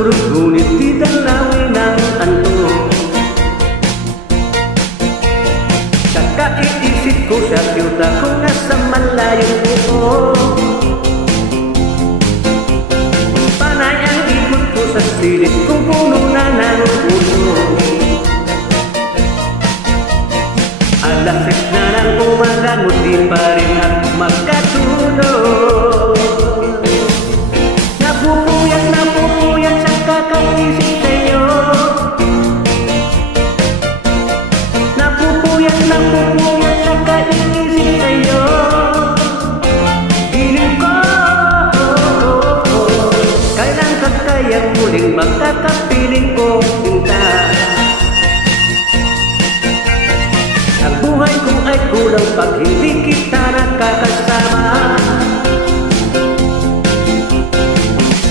durog, ngunit di dalawin ang ano. Kakaiisip ko sa siyuta ko nasa malayong buo. Panay ang ikot ko sa silid ko, puno na ng ulo. Alas 6 na ng umaga, ngunit di pa rin ako magkatulog. Napupuyat sa kakaisip sa'yo. Napupuyat sa kaiisip sa'yo. Piling ko, kailan ka kayang muling magkakapiling ko, sinta? Ang buhay ko ay kulang pag hindi kita nakakasama.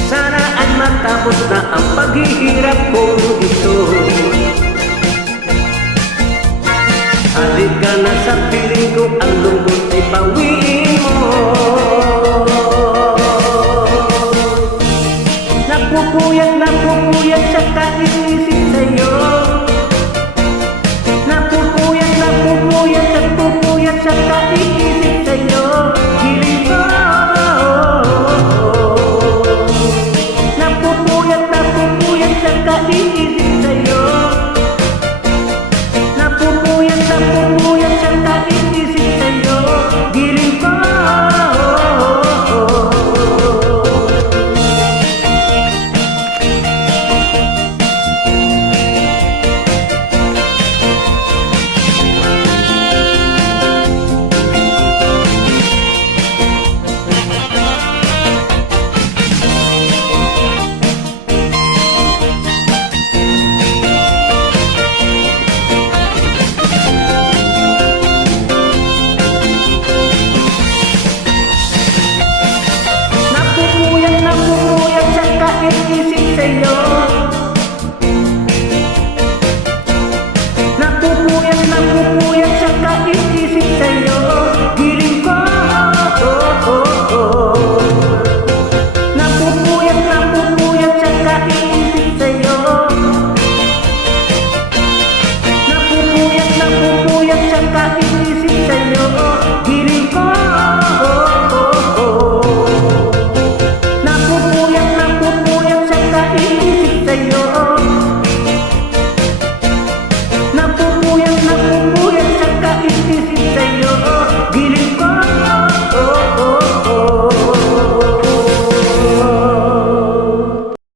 Sana ay matapos na ang paghihirap ko.